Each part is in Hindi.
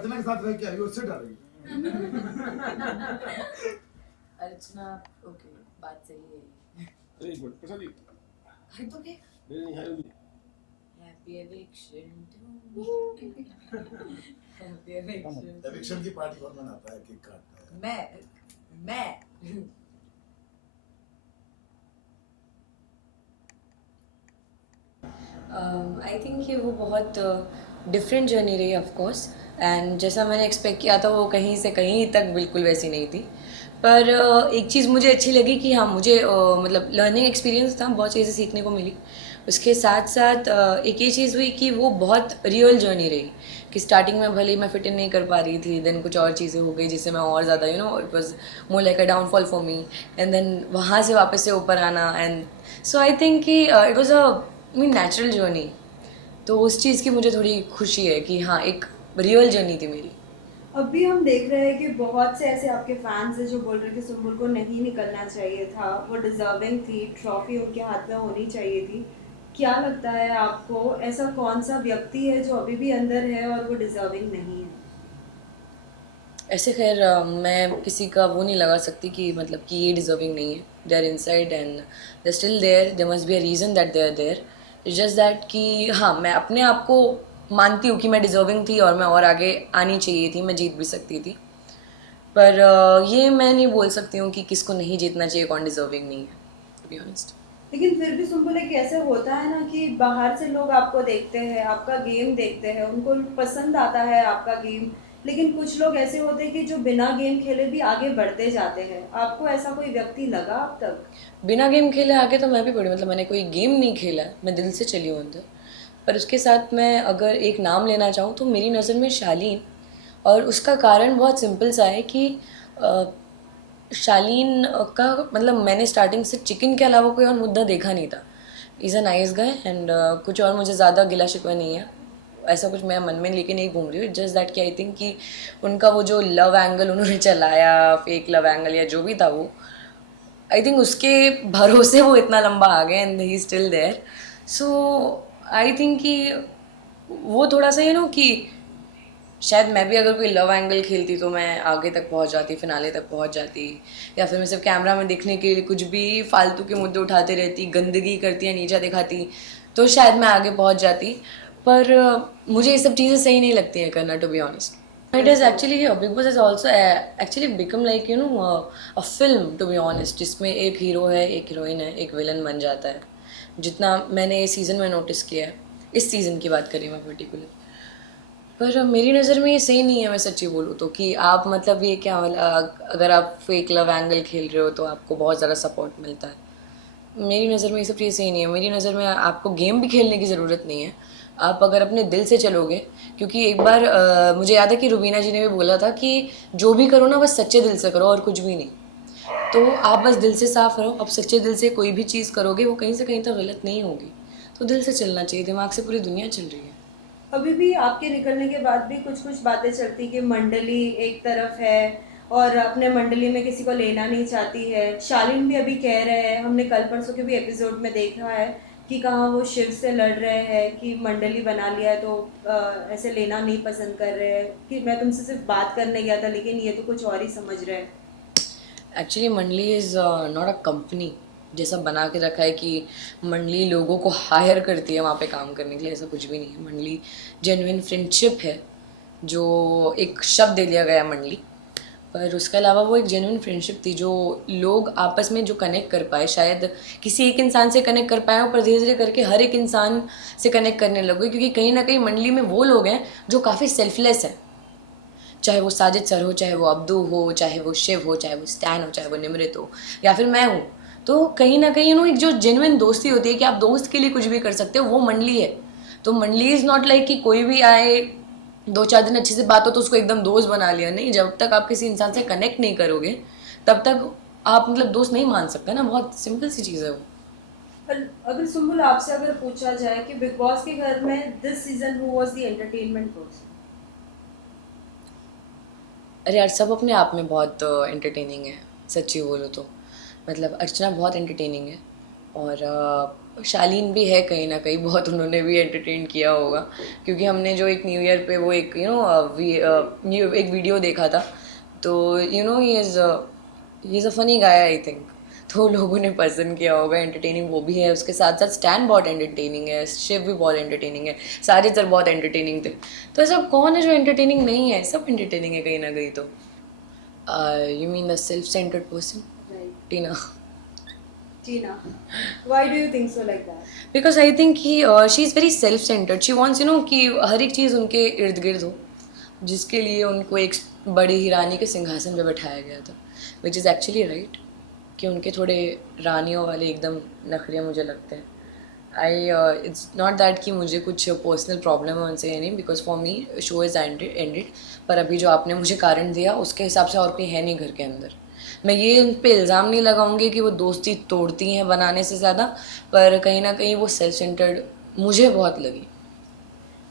अर्चना के साथ रह के आई हो, उससे डर रही अर्चना ओके बात सही है। अरे एक मिनट प्रसाद जी हाय तो के नहीं है happy eviction happy eviction eviction की पार्टी कौन मनाता है, केक काटता है? मैं आई थिंक कि वो बहुत डिफरेंट जर्नी रही ऑफ कोर्स, एंड जैसा मैंने एक्सपेक्ट किया था वो कहीं से कहीं तक बिल्कुल वैसी नहीं थी। पर एक चीज़ मुझे अच्छी लगी कि हाँ मुझे मतलब लर्निंग एक्सपीरियंस था, बहुत चीज़ें सीखने को मिली। उसके साथ साथ एक ये चीज़ हुई कि वो बहुत रियल जर्नी रही कि स्टार्टिंग में भले ही मैं फिट इन नहीं कर पा रही थी, देन कुछ और चीज़ें हो गई जिससे मैं और ज़्यादा it was more like a downfall for me, and then वहाँ से वापस से ऊपर आना, एंड सो आई थिंक कि it was a natural journey. तो उस चीज़ की मुझे थोड़ी खुशी है कि हाँ एक रियल जर्नी थी मेरी। अभी हम देख रहे हैं कि बहुत से ऐसे आपके फैंस हैं जो बोल रहे हैं कि सुम्बुल को नहीं निकलना चाहिए था, वो डिजर्विंग थी, ट्रॉफी उनके हाथ में होनी चाहिए थी। क्या लगता है आपको, ऐसा कौन सा व्यक्ति है जो अभी भी अंदर है और वो डिजर्विंग नहीं है? ऐसे खैर मैं किसी का वो नहीं लगा सकती कि मतलब कि ये डिजर्विंग नहीं है, they are inside and they still there, they must be a reason that they are there. It's just that कि हाँ मैं अपने आप को मानती हूँ कि मैं डिजर्विंग थी और मैं और आगे आनी चाहिए थी, मैं जीत भी सकती थी। पर ये मैं नहीं बोल सकती हूँ कि किसको नहीं जीतना चाहिए, कौन डिजर्विंग नहीं है, टू बी ऑनेस्ट। लेकिन फिर भी सुम्बुल एक ऐसे होता है ना कि बाहर से लोग आपको देखते हैं, आपका गेम देखते हैं, उनको पसंद आता है आपका गेम, लेकिन कुछ लोग ऐसे होते हैं कि जो बिना गेम खेले भी आगे बढ़ते जाते हैं। आपको ऐसा कोई व्यक्ति लगा अब तक? बिना गेम खेले आगे तो मैं भी पढ़ी, मतलब मैंने कोई गेम नहीं खेला है, मैं दिल से चली हूँ अंदर। पर उसके साथ मैं अगर एक नाम लेना चाहूँ तो मेरी नज़र में शालीन, और उसका कारण बहुत सिंपल सा है कि अ, शालीन का मतलब मैंने स्टार्टिंग से चिकन के अलावा कोई और मुद्दा देखा नहीं था। Is a nice guy, and कुछ और मुझे ज़्यादा गिला शिकवा नहीं है, ऐसा कुछ मैं मन में लेके नहीं घूम रही हूँ। जस्ट दैट कि आई थिंक कि उनका वो जो लव एंगल उन्होंने चलाया, फेक लव एंगल या जो भी था वो, आई थिंक उसके भरोसे वो इतना लंबा आ गए and he still there. So I think कि वो थोड़ा सा कि शायद मैं भी अगर कोई लव एंगल खेलती तो मैं आगे तक पहुंच जाती, फिनाले तक पहुंच जाती, या फिर मैं सिर्फ कैमरा में दिखने के लिए कुछ भी फालतू के मुद्दे उठाते रहती, गंदगी करती या नीचा दिखाती, तो शायद मैं आगे पहुंच जाती। पर मुझे ये सब चीज़ें सही नहीं लगती हैं करना, to be honest. It is actually here. Big Boss has also actually become like a film, to be honest, जिसमें एक हीरो है, एक हीरोइन है, एक विलन बन जाता है। जितना मैंने इस सीज़न में नोटिस किया है, इस सीज़न की बात करी मैं पर्टिकुलर, पर मेरी नज़र में ये सही नहीं है। मैं सच्ची बोलूँ तो कि आप मतलब ये क्या अगर आप फेक लव एंगल खेल रहे हो तो आपको बहुत ज़्यादा सपोर्ट मिलता है। मेरी नज़र में ये सब चीज़ सही नहीं है। मेरी नज़र में आपको गेम भी खेलने की ज़रूरत नहीं है, आप अगर अपने दिल से चलोगे। क्योंकि एक बार मुझे याद है कि रुबीना जी ने भी बोला था कि जो भी करो ना बस सच्चे दिल से करो और कुछ भी नहीं। तो आप बस दिल से साफ रहो, आप सच्चे दिल से कोई भी चीज़ करोगे वो कहीं से कहीं तक गलत नहीं होगी। तो दिल से चलना चाहिए, दिमाग से पूरी दुनिया चल रही है। अभी भी आपके निकलने के बाद भी कुछ कुछ बातें चलती कि मंडली एक तरफ है और अपने मंडली में किसी को लेना नहीं चाहती है। शालीन भी अभी कह रहे हैं, हमने कल परसों के भी एपिसोड में देखा है कि कहाँ वो शिव से लड़ रहे हैं कि मंडली बना लिया है तो ऐसे लेना नहीं पसंद कर रहे हैं, कि मैं तुमसे सिर्फ बात करने गया था लेकिन ये तो कुछ और ही समझ रहे हैं। एक्चुअली मंडली इज़ नॉट अ कंपनी जैसा बना के रखा है कि मंडली लोगों को हायर करती है वहाँ पे काम करने के लिए, ऐसा कुछ भी नहीं है। मंडली जेन्युइन फ्रेंडशिप है, जो एक शब्द दे दिया गया मंडली, पर उसके अलावा वो एक जेन्युइन फ्रेंडशिप थी जो लोग आपस में जो कनेक्ट कर पाए। शायद किसी एक इंसान से कनेक्ट कर पाए हो, पर धीरे धीरे करके हर एक इंसान से कनेक्ट करने लगे, क्योंकि कहीं ना कहीं मंडली में वो लोग हैं जो काफ़ी सेल्फलेस हैं। चाहे वो साजिद सर हो, चाहे वो अब्दू हो, चाहे वो शिव हो, चाहे वो स्टैन हो, चाहे वो निमृत हो, या फिर मैं हूँ। तो कहीं ना कहीं एक जो जेन्युइन दोस्ती होती है कि आप दोस्त के लिए कुछ भी कर सकते हो, वो मंडली है। तो मंडली इज़ नॉट लाइक कि कोई भी आए, दो चार दिन अच्छे से बात हो तो उसको एकदम दोस्त बना लिया। नहीं, जब तक आप किसी इंसान से कनेक्ट नहीं करोगे तब तक आप मतलब दोस्त नहीं मान सकते ना। बहुत सिंपल सी चीज़ है वो। पर अगर सुम्बुल आपसे अगर पूछा जाए कि बिग बॉस के घर में this season who was the entertainment person? अरे यार, सब अपने आप में बहुत एंटरटेनिंग है, सच्ची बोलो तो। मतलब अर्चना बहुत एंटरटेनिंग है, और शालीन भी है कहीं ना कहीं, बहुत उन्होंने भी एंटरटेन किया होगा, क्योंकि हमने जो एक न्यू ईयर पे वो एक एक वीडियो देखा था, तो he is a funny guy I think, तो लोगों ने पसंद किया होगा। एंटरटेनिंग वो भी है, उसके साथ साथ स्टैन बहुत एंटरटेनिंग है, शिव भी बहुत एंटरटेनिंग है, साजिद सर बहुत एंटरटेनिंग थे। तो ऐसा कौन है जो एंटरटेनिंग नहीं है, सब एंटरटेनिंग है कहीं ना कहीं। तो you mean the self centred person Tina? Tina, why do you think so like that? Because I think he she is very self centred, she wants कि हर एक चीज़ उनके इर्द गिर्द हो, जिसके लिए उनको एक बड़ी ही रानी के सिंहासन पे बैठाया गया था, विच इज़ एक्चुअली राइट, कि उनके थोड़े रानियों वाले एकदम नखरे मुझे लगते हैं। इट्स नॉट दैट कि मुझे कुछ पर्सनल प्रॉब्लम है उनसे, नहीं, because for me show is ended. पर अभी जो आपने मुझे कारण दिया उसके हिसाब से और कोई है नहीं घर के अंदर। मैं ये उन पर इल्ज़ाम नहीं लगाऊंगी कि वो दोस्ती तोड़ती हैं बनाने से ज़्यादा, पर कहीं ना कहीं वो सेल्फ सेंटर्ड मुझे बहुत लगी।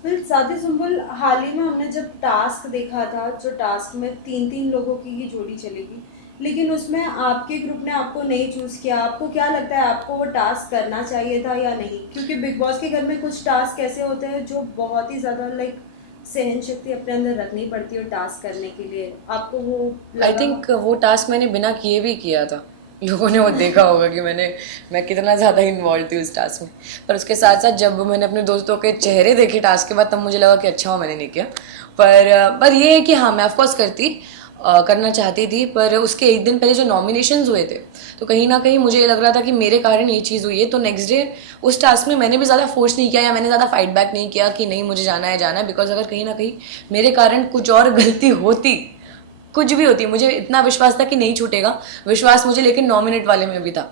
फिर साथी सुंबुल, हाल ही में हमने जब टास्क देखा था, जो टास्क में 3-3 लोगों की ही जोड़ी चलेगी, लेकिन उसमें आपके ग्रुप ने आपको नहीं चूज़ किया। आपको क्या लगता है, आपको वो टास्क करना चाहिए था या नहीं? क्योंकि बिग बॉस के घर में कुछ टास्क ऐसे होते हैं जो बहुत ही ज़्यादा लाइक सहन शक्ति अपने अंदर रखनी पड़ती है टास्क करने के लिए। आपको वो आई लगा? थिंक वो टास्क मैंने बिना किए भी किया था, लोगों ने वो देखा होगा कि मैं कितना ज़्यादा इन्वॉल्व थी उस टास्क में। पर उसके साथ साथ जब मैंने अपने दोस्तों के चेहरे देखे टास्क के बाद, तब मुझे लगा कि अच्छा हुआ मैंने नहीं किया। पर ये है कि हाँ, मैं ऑफकोर्स करना चाहती थी, पर उसके एक दिन पहले जो नॉमिनेशंस हुए थे, तो कहीं ना कहीं मुझे ये लग रहा था कि मेरे कारण ये चीज़ हुई है। तो नेक्स्ट डे उस टास्क में मैंने भी ज़्यादा फोर्स नहीं किया, या मैंने ज़्यादा फाइट बैक नहीं किया कि नहीं मुझे जाना है, बिकॉज अगर कहीं ना कहीं मेरे कारण कुछ और गलती होती, कुछ भी होती, मुझे इतना विश्वास था कि नहीं छूटेगा विश्वास मुझे, लेकिन नॉमिनेट वाले में भी था।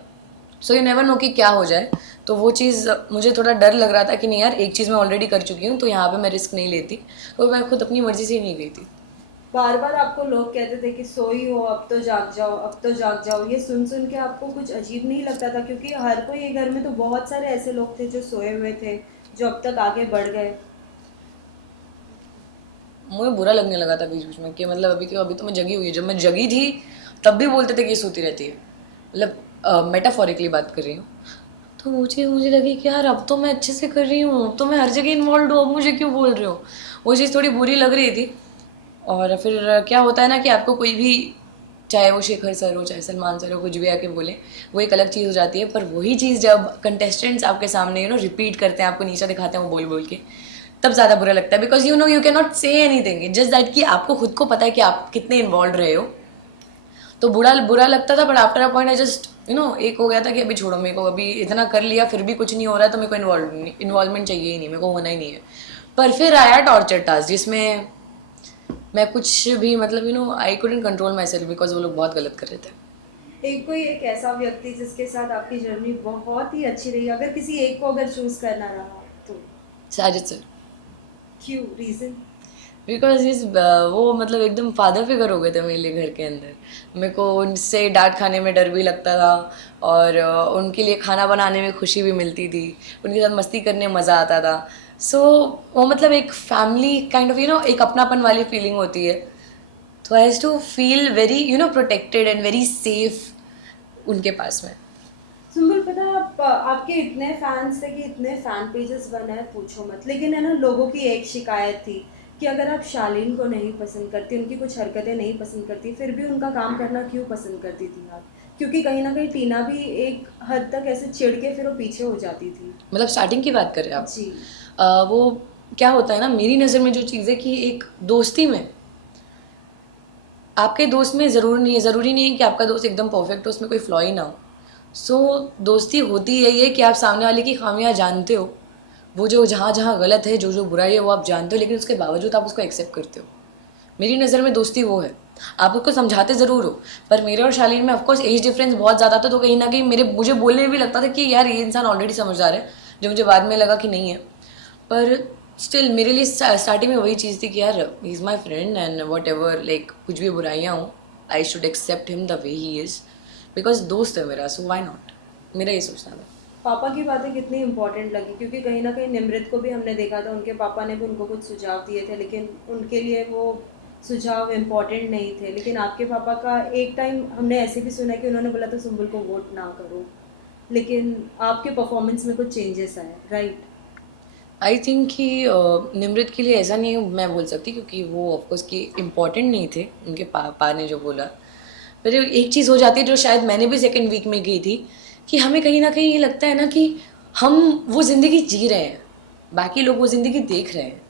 सो यू नेवर नो कि क्या हो जाए। तो वो चीज़ मुझे थोड़ा डर लग रहा था कि नहीं यार, एक चीज़ मैं ऑलरेडी कर चुकी हूँ, तो यहाँ पे मैं रिस्क नहीं लेती, तो मैं खुद अपनी मर्जी से ही नहीं गई थी। बार बार आपको लोग कहते थे कि सोई हो, अब तो जाग जाओ, अब तो जाग जाओ। ये सुन सुन के आपको कुछ अजीब नहीं लगता था? क्योंकि हर कोई ये घर में तो बहुत सारे ऐसे लोग थे जो सोए हुए थे, जो अब तक आगे बढ़ गए। मुझे बुरा लगने लगा था बीच बीच में कि मतलब अभी तो मैं जगी हुई है, जब मैं जगी थी तब भी बोलते थे कि ये सोती रहती है, मतलब मेटाफोरिकली बात कर रही हूँ। तो वो चीज़ मुझे लगी कि यार अब तो मैं अच्छे से कर रही हूँ, तो मैं हर जगह इन्वॉल्व हूँ, अब मुझे क्यों बोल रही हो। वो चीज़ थोड़ी बुरी लग रही थी। और फिर क्या होता है ना कि आपको कोई भी, चाहे वो शेखर सर हो, चाहे सलमान सर हो, कुछ भी आके बोले, वो एक अलग चीज़ हो जाती है। पर वही चीज़ जब कंटेस्टेंट्स आपके सामने रिपीट करते हैं, आपको नीचा दिखाते हैं वो बोल बोल के, तब ज़्यादा बुरा लगता है। Because you can not say anything, just that कि आपको खुद को पता है कि आप कितने इन्वॉल्व रहे हो। तो बुरा लगता था, but after a point I just एक हो गया था कि अभी छोड़ो, मेरे को अभी इतना कर लिया फिर भी कुछ नहीं हो रहा है, तो मेरे को इन्वॉल्वमेंट चाहिए ही नहीं, मेरे को होना ही नहीं है। पर फिर आया टॉर्चर टास्क, जिसमें मैं कुछ भी मतलब I couldn't control my self, because वो लोग बहुत गलत कर रहे थे। एक ऐसा व्यक्ति जिसके साथ आपकी जर्नी बहुत ही अच्छी रही, अगर किसी एक को अगर चूज करना रहा तो? साजिद सर। क्यों, रीजन? बिकॉज इस वो मतलब एकदम फादर फिगर हो गए थे मेरे लिए घर के अंदर। मेरे को उनसे डांट खाने में डर भी लगता था, और उनके लिए खाना बनाने में खुशी भी मिलती थी, उनके साथ मस्ती करने में मज़ा आता था। सो वो मतलब एक फैमिली काइंड ऑफ एक अपनापन वाली फीलिंग होती है। तो I has to feel very protected and very safe उनके पास में। सुंबुल, पता है आपके इतने फैंस थे कि इतने फैन पेजेस बने हैं, पूछो मत। लेकिन है ना, लोगों की एक शिकायत थी कि अगर आप शालीन को नहीं पसंद करती, उनकी कुछ हरकतें नहीं पसंद करती, फिर भी उनका काम करना क्यों पसंद करती थी आप? क्योंकि कहीं ना कहीं टीना भी एक हद तक ऐसे चिढ़ के फिर वो पीछे हो जाती थी। मतलब स्टार्टिंग की बात कर रहे हैं आप? जी। वो क्या होता है ना, मेरी नज़र में जो चीज़ है कि एक दोस्ती में, आपके दोस्त में ज़रूरी नहीं है कि आपका दोस्त एकदम परफेक्ट हो, उसमें कोई फ्लॉ ही ना हो। सो दोस्ती होती यही है कि आप सामने वाले की खामियां जानते हो, वो जो जहाँ जहाँ गलत है, जो जो बुराई है वो आप जानते हो, लेकिन उसके बावजूद आप उसको एक्सेप्ट करते हो। मेरी नज़र में दोस्ती वो है। आप उसको समझाते ज़रूर हो, पर मेरे और शालीन में ऑफकोर्स एज डिफरेंस बहुत ज़्यादा था, तो कहीं ना कहीं मुझे बोलने में भी लगता था कि यार ये इंसान ऑलरेडी समझदार है, जो मुझे बाद में लगा कि नहीं है। पर स्टिल मेरे लिए स्टार्टिंग में वही चीज़ थी कि यार he is my friend, and whatever, like कुछ भी बुराइयाँ हों, I should accept him the way he is, because दोस्त है मेरा, सो वाई नॉट, मेरा ये सोचना था। पापा की बातें कितनी इंपॉर्टेंट लगी? क्योंकि कहीं ना कहीं निमृत को भी हमने देखा था, उनके पापा ने भी उनको कुछ सुझाव दिए थे, लेकिन उनके लिए वो सुझाव इम्पॉर्टेंट नहीं थे। लेकिन आपके पापा का एक टाइम हमने ऐसे भी सुना कि उन्होंने बोला था सुंबुल को वोट ना करो। लेकिन आपके परफॉर्मेंस में कुछ चेंजेस आए, राइट? आई थिंक कि निमृत के लिए ऐसा नहीं मैं बोल सकती, क्योंकि वो ऑफकोर्स कि इम्पॉर्टेंट नहीं थे, उनके पापा ने जो बोला। पर एक चीज़ हो जाती है जो शायद मैंने भी सेकेंड वीक में की थी, कि हमें कहीं ना कहीं ये लगता है ना कि हम वो ज़िंदगी जी रहे हैं, बाकी लोग वो ज़िंदगी देख रहे हैं,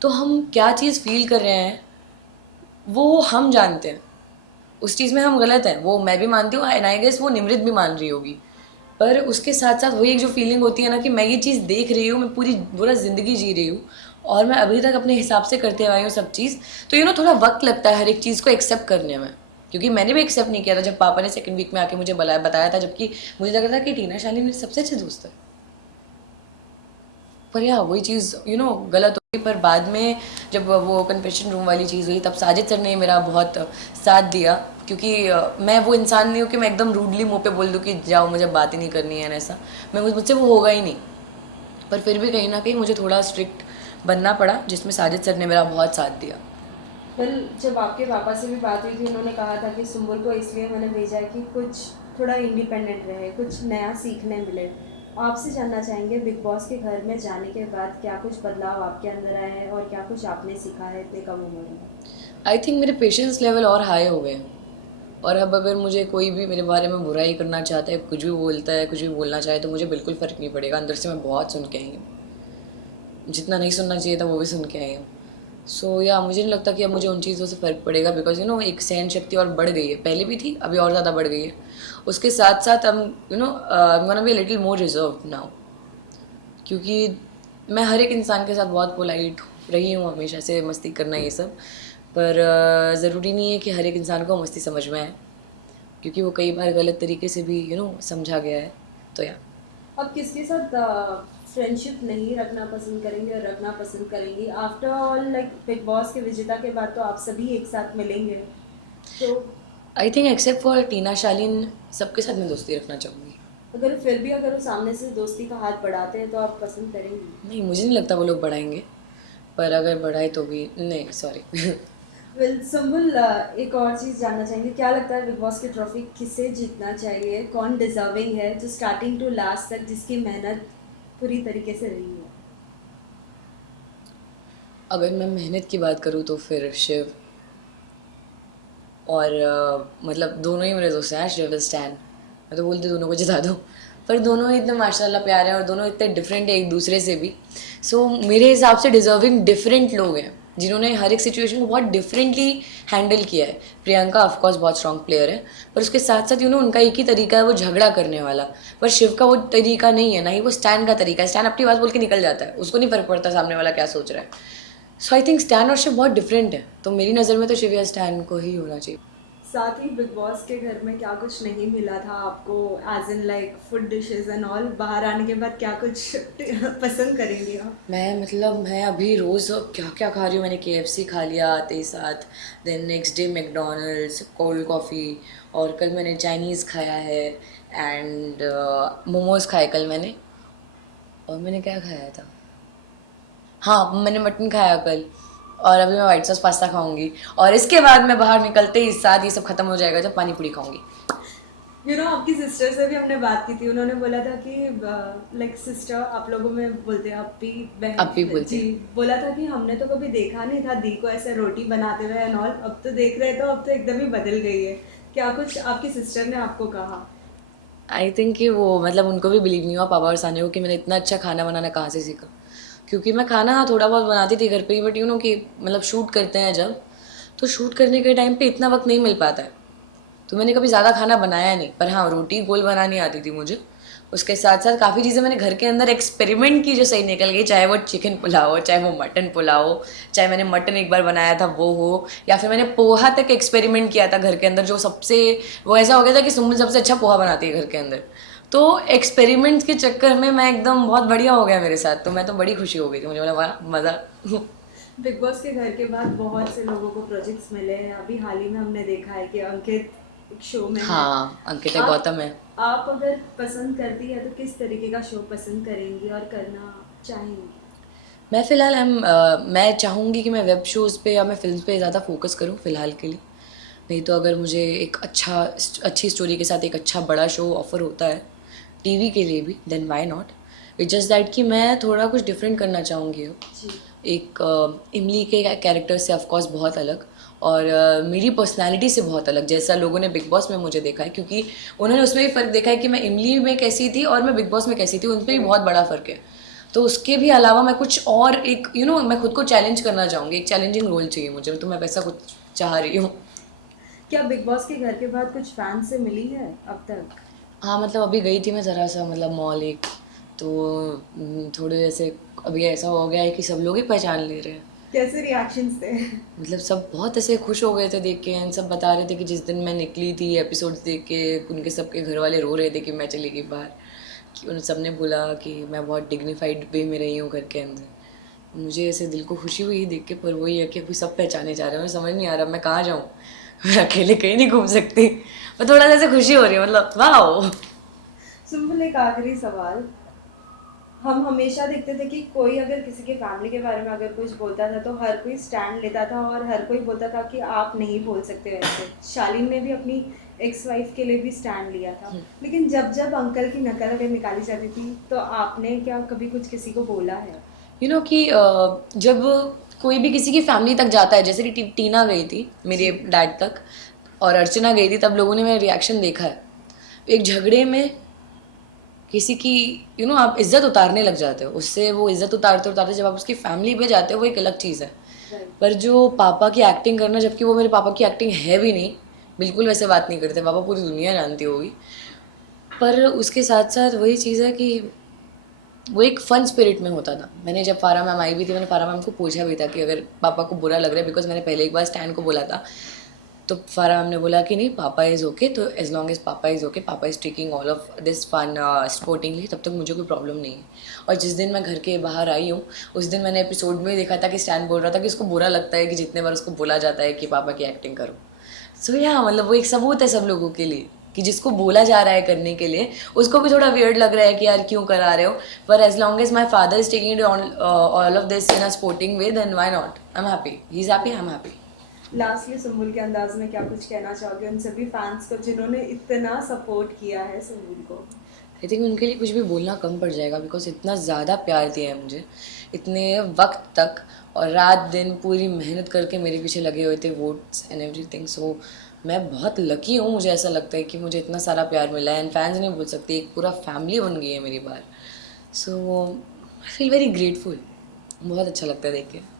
तो हम क्या चीज़ फील कर रहे हैं वो हम जानते हैं। उस चीज़ में हम गलत हैं, वो मैं भी मानती हूँ, एंड आई गेस वो निमृत भी मान रही होगी। पर उसके साथ साथ वही एक जो फीलिंग होती है ना कि मैं ये चीज़ देख रही हूँ, मैं पूरा ज़िंदगी जी रही हूँ, और मैं अभी तक अपने हिसाब से करते आई हूँ सब चीज़। तो थोड़ा वक्त लगता है हर एक चीज़ को एक्सेप्ट करने में, क्योंकि मैंने भी एक्सेप्ट नहीं किया था जब पापा ने सेकंड वीक में आके मुझे बताया था, जबकि मुझे लग रहा था कि टीना शालीन मेरी सबसे अच्छी दोस्त है। पर वही चीज़ गलत हुई। पर बाद में जब वो कन्फेशन रूम वाली चीज़ हुई, तब साजिद सर ने मेरा बहुत साथ दिया, क्योंकि मैं वो इंसान नहीं हूँ कि मैं एकदम रूडली मुंह पे बोल दूँ कि जाओ मुझे बात ही नहीं करनी है, ऐसा मुझसे वो होगा ही नहीं। पर फिर भी कहीं ना कहीं मुझे थोड़ा स्ट्रिक्ट बनना पड़ा, जिसमें साजिद सर ने मेरा बहुत साथ दिया। वेल, जब आपके पापा से भी बात हुई थी, उन्होंने कहा था कि सुंबुल को इसलिए मैंने भेजा है कि कुछ थोड़ा इंडिपेंडेंट रहे, कुछ नया सीखने मिले। आपसे जानना चाहेंगे, बिग बॉस के घर में जाने के बाद क्या कुछ बदलाव आपके अंदर आए हैं और क्या कुछ आपने सीखा है इतने कम उम्र में? आई थिंक मेरे पेशेंस लेवल और हाई हो गए हैं, और अब अगर मुझे कोई भी मेरे बारे में बुराई करना चाहता है, कुछ भी बोलता है, कुछ भी बोलना चाहे, तो मुझे बिल्कुल फ़र्क नहीं पड़ेगा। अंदर से मैं बहुत सुन के आई हूँ, जितना नहीं सुनना चाहिए था वो भी सुन के आई हूँ। सो मुझे नहीं लगता कि अब मुझे उन चीज़ों से फ़र्क पड़ेगा, बिकॉज एक सहन शक्ति और बढ़ गई है, पहले भी थी, अभी और ज़्यादा बढ़ गई है। उसके साथ साथ I am gonna be a little more reserve now, क्योंकि मैं हर एक इंसान के साथ बहुत पोलाइट रही हूँ हमेशा से, मस्ती करना ये सब। पर ज़रूरी नहीं है कि हर एक इंसान को मस्ती समझ में आए, क्योंकि वो कई बार गलत तरीके से भी समझा गया है। तो अब किसके साथ फ्रेंडशिप नहीं रखना पसंद करेंगे और रखना पसंद करेंगी? After all, like big boss के विजेता के बाद तो आप सभी एक साथ मिलेंगे, तो आई थिंक एक्सेप्ट फॉर टीना शालीन, सबके साथ मैं दोस्ती रखना चाहूँगी। अगर फिर भी अगर वो सामने से दोस्ती का हाथ बढ़ाते हैं तो आप पसंद करेंगी? नहीं, मुझे नहीं लगता वो लोग बढ़ाएंगे, पर अगर बढ़ाए तो भी नहीं, सॉरी। वेल सुंबुल, एक और चीज़ जानना चाहेंगे, क्या लगता है बिग बॉस की ट्रॉफी किसे जीतना चाहिए? कौन डिजर्विंग है जो स्टार्टिंग टू लास्ट तक जिसकी मेहनत पूरी तरीके से रही है? अगर मैं मेहनत की बात करूँ तो फिर शिव, और मतलब दोनों ही मेरे दोस्त हैं, शिव स्टैन। मैं तो बोलती दोनों को जिता दो, पर दोनों ही इतने माशाल्लाह प्यारे हैं, और दोनों इतने डिफरेंट है एक दूसरे से भी। सो मेरे हिसाब से डिजर्विंग डिफरेंट लोग हैं, जिन्होंने हर एक सिचुएशन को बहुत डिफरेंटली हैंडल किया है। प्रियंका ऑफकोर्स बहुत स्ट्रॉन्ग प्लेयर है, पर उसके साथ साथ उनका एक ही तरीका है, वो झगड़ा करने वाला। पर शिव का वो तरीका नहीं है, ना ही वो स्टैन का तरीका है। स्टैन अपनी बात बोल के निकल जाता है, उसको नहीं फ़र्क पड़ता सामने वाला क्या सोच रहा है। सो आई थिंक स्टैन और शिव बहुत डिफरेंट है, तो मेरी नज़र में तो शिव या स्टैन को ही होना चाहिए। साथ ही बिग बॉस के घर में क्या कुछ नहीं मिला था आपको, as in like food dishes and all? बाहर आने के बाद क्या कुछ पसंद करेंगे आप? मैं अभी रोज़ क्या क्या खा रही हूँ। मैंने KFC खा लिया आते ही साथ, then next day McDonald's, cold coffee, और कल मैंने चाइनीज़ खाया है, एंड मोमोज़ खाए कल मैंने। और मैंने क्या खाया था, हाँ मैंने मटन खाया कल, और अभी मैं वाइट सॉस पास्ता खाऊंगी, और इसके बाद मैं बाहर निकलते ही साथ ये सब खत्म हो जाएगा जब पानी पूरी खाऊंगी। आपकी सिस्टर से भी हमने बात की थी, उन्होंने बोला था कि लाइक सिस्टर आप लोगों में बोलते हैं, अपी बहन, अपी बोलते जी, बोला था कि हमने तो कभी देखा नहीं था दी को ऐसे रोटी बनाते हुए एंड ऑल, अब तो देख रहे तो अब तो एकदम ही बदल गई है। क्या कुछ आपकी सिस्टर ने आपको कहा? आई थिंक कि वो मतलब उनको भी बिलीव नहीं हुआ पापा और साने को कि मैंने इतना अच्छा खाना बनाना कहाँ से सीखा, क्योंकि मैं खाना थोड़ा बहुत बनाती थी घर पे ही, बट कि मतलब शूट करते हैं जब, तो शूट करने के टाइम पे इतना वक्त नहीं मिल पाता है, तो मैंने कभी ज़्यादा खाना बनाया नहीं। पर हाँ, रोटी गोल बनानी आती थी मुझे। उसके साथ साथ काफ़ी चीज़ें मैंने घर के अंदर एक्सपेरिमेंट की जो सही निकल गई, चाहे वो चिकन पुलाव हो, चाहे वो मटन पुलाव हो, चाहे मैंने मटन एक बार बनाया था वो हो, या फिर मैंने पोहा तक एक्सपेरिमेंट किया था घर के अंदर, जो सबसे वो ऐसा हो गया था कि सुमन सबसे अच्छा पोहा बनाती है घर के अंदर। तो एक्सपेरिमेंट्स के चक्कर में मैं एकदम बहुत बढ़िया हो गया मेरे साथ, तो मैं तो बड़ी खुशी हो गई थी, मुझे बोला वाह मज़ा। बिग बॉस के घर के बाद बहुत से लोगों को प्रोजेक्ट्स मिले हैं, अभी हाल ही में हमने देखा है कि अंकित एक शो में है। हाँ, अंकिता गौतम है। आप अगर पसंद करती है तो किस तरीके का शो पसंद करेंगी और करना चाहेंगी? मैं फ़िलहाल मैं चाहूँगी कि मैं वेब शोज़ पे या मैं फ़िल्म पे ज़्यादा फोकस करूँ फ़िलहाल के लिए। नहीं तो अगर मुझे एक अच्छी स्टोरी के साथ एक अच्छा बड़ा शो ऑफ़र होता है, टीवी के लिए भी, then why not. It's just that कि मैं थोड़ा कुछ डिफरेंट करना चाहूँगी अब. जी. एक इमली के कैरेक्टर से ऑफकोर्स बहुत अलग, और मेरी पर्सनालिटी से बहुत अलग, जैसा लोगों ने बिग बॉस में मुझे देखा है, क्योंकि उन्होंने उसमें भी फ़र्क देखा है कि मैं इमली में कैसी थी और मैं बिग बॉस में कैसी थी, उन पर भी बहुत बड़ा फ़र्क है. तो उसके भी अलावा मैं कुछ और एक मैं खुद को चैलेंज करना चाहूँगी. एक चैलेंजिंग रोल चाहिए मुझे, तो मैं वैसा कुछ चाह रही हूँ. क्या बिग बॉस के घर के बाद कुछ फैन से मिली है अब तक? हाँ, मतलब अभी गई थी मैं ज़रा सा, मतलब मॉल एक, तो थोड़े ऐसे अभी ऐसा हो गया है कि सब लोग ही पहचान ले रहे हैं. कैसे रिएक्शंस थे? मतलब सब बहुत ऐसे खुश हो गए थे देख के. एंड सब बता रहे थे कि जिस दिन मैं निकली थी एपिसोड्स देख के, उनके सबके घर वाले रो रहे थे कि मैं चली गई बाहर, कि उन सब ने बोला कि मैं बहुत डिग्निफाइड वे में रही हूँ घर के अंदर. मुझे ऐसे दिल को खुशी हुई देख के, पर वही है कि अभी सब पहचाने जा रहे हैं. मुझे समझ नहीं आ रहा मैं कहाँ जाऊँ. मैं अकेले कहीं नहीं घूम सकती. पर थोड़ा सा ऐसे खुशी हो रही है, मतलब वाह. सुम्बुल, एक आखिरी सवाल. हम हमेशा देखते थे कि कोई अगर किसी के फैमिली के बारे में अगर कुछ बोलता था तो हर कोई स्टैंड लेता था और हर कोई बोलता था कि आप नहीं बोल सकते वैसे. शालीन ने भी अपनी एक्स वाइफ के लिए भी स्टैंड लिया था, लेकिन जब जब अंकल की नकल अगर निकाली जाती थी तो आपने क्या कभी कुछ किसी को बोला है? कि जब कोई भी किसी की फैमिली तक जाता है, जैसे कि टीना गई थी मेरे डैड तक और अर्चना गई थी, तब लोगों ने मेरा रिएक्शन देखा है. एक झगड़े में किसी की आप इज्जत उतारने लग जाते हो, उससे वो इज्जत उतारते उतारते जब आप उसकी फैमिली पे जाते हो वो एक अलग चीज़ है. पर जो पापा की एक्टिंग करना, जबकि वो मेरे पापा की एक्टिंग है भी नहीं, बिल्कुल वैसे बात नहीं करते, पापा पूरी दुनिया जानती होगी. पर उसके साथ साथ वही चीज़ है कि वो एक फ़न स्पिरिट में होता था. मैंने जब फारा मैम आई भी थी, मैंने फारा मैम को पूछा भी था कि अगर पापा को बुरा लग रहा है, बिकॉज मैंने पहले एक बार स्टैंड को बोला था, तो फारा मैम ने बोला कि नहीं, पापा इज़ ओके, तो एज लॉन्ग एज पापा इज़ ओके, पापा is taking all of this fun sportingly, तब तक मुझे कोई प्रॉब्लम नहीं है. और जिस दिन मैं घर के बाहर आई हूँ, उस दिन मैंने एपिसोड में देखा था कि स्टैंड बोल रहा था कि उसको बुरा लगता है कि जितने बार उसको बोला जाता है कि पापा की एक्टिंग करो. सो या मतलब वो एक सबूत है सब लोगों के लिए कि जिसको बोला जा रहा है करने के लिए, उसको भी थोड़ा वियर्ड लग रहा है कि यार क्यों करा रहे हो. पर as long as my father is taking it all of this in a sporting way, then why not. I am happy, he is happy, I am happy. Lastly Sumbul के अंदाज में क्या कुछ कहना चाहोगे उन सभी फैंस को जिन्होंने इतना सपोर्ट किया है सुम्बुल को? आई थिंक उनके लिए कुछ भी बोलना कम पड़ जाएगा, बिकॉज इतना ज़्यादा प्यार दिया है मुझे इतने वक्त तक, और रात दिन पूरी मेहनत करके मेरे पीछे लगे हुए थे, वोट्स एंड एवरीथिंग. सो मैं बहुत लकी हूँ, मुझे ऐसा लगता है कि मुझे इतना सारा प्यार मिला है. एंड फैंस नहीं बोल सकते, एक पूरा फैमिली बन गई है मेरी बार. सो आई फील वेरी ग्रेटफुल. बहुत अच्छा लगता है देख के.